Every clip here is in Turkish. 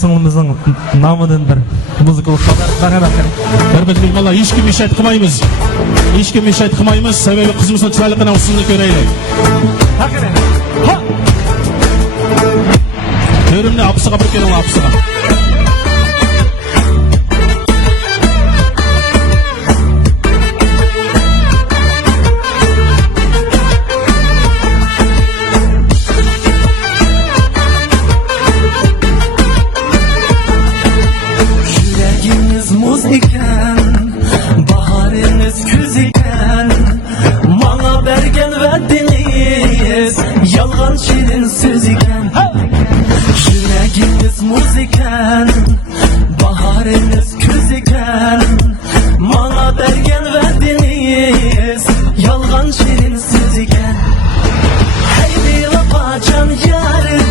singlimizning nomidan bir muzikalik xabar bergan. Bir mehmonlar hech kim ishlat qilmaymiz. Hech kim ishlat qilmaymiz. Sababi qizimizning chiroyligini ustida ko'raylik. Haqiqatan. Ha. Ko'rimni apsiga bir keling, apsiga. Muz iken, baharınız küz iken, bana bergen verdiniz, yalgan şirin söz iken. Yüreğiniz muz iken, baharınız küz iken, bana bergen verdiniz, yalgan şirin söz iken. Hey bir vafacan yarın,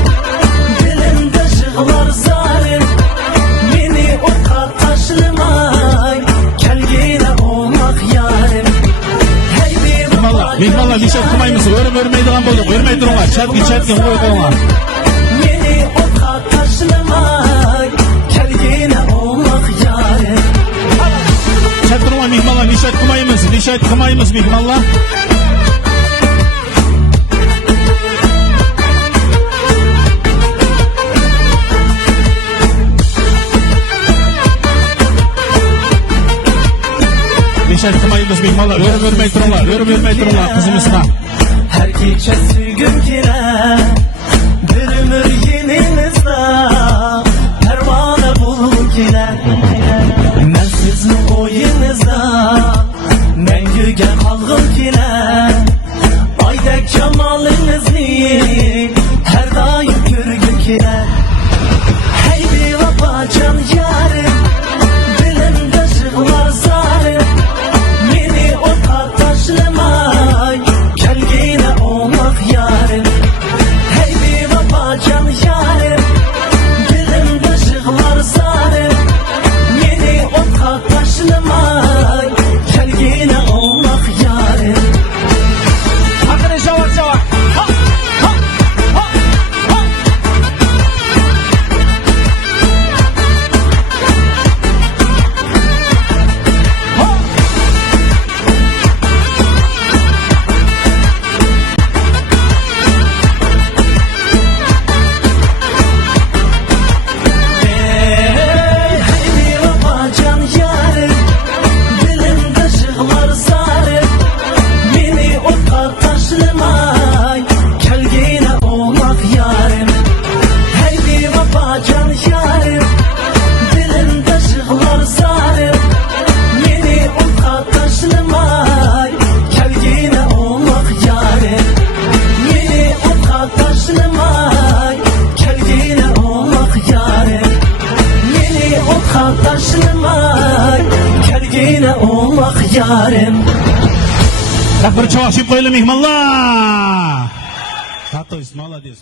dilimde şıklar zarın, beni o mehmonlar ishlat qilmaymiz. O'rmaydigan bo'ldik. O'rmay turinglar. Chatga qo'yib qo'yinglar. Meni o'tqa tashlamay, kelgina olmoq yarim. Chat turinglar mehmonlar, ishlat qilmaymiz. Ishlat qilmaymiz mehmonlar. Ishlat qilmaymiz mehmonlar. O'rmay turinglar qizimizga. Her gece süygüm girer, bir ömür yeninizde, pervane bulup girer. Ben sizin oyunuzda, mengüge kalgım girer. Aydek cemalinizni, her daim görgüm girer. Hey bir vafacan yarim, dilimde şıklar zarım, beni o taşlamay, kelgine olmak yarim. Hey bir vafacan yarim, dilimde şıklar zarım, beni o taşlamay, kelgine olmak yarim. Hakkını şavak. Ha. Ha. Ha. Ha. Kelgine olmak yarim. Bir çavaşıp koyalım mehmonlar. Tatoy, молодец.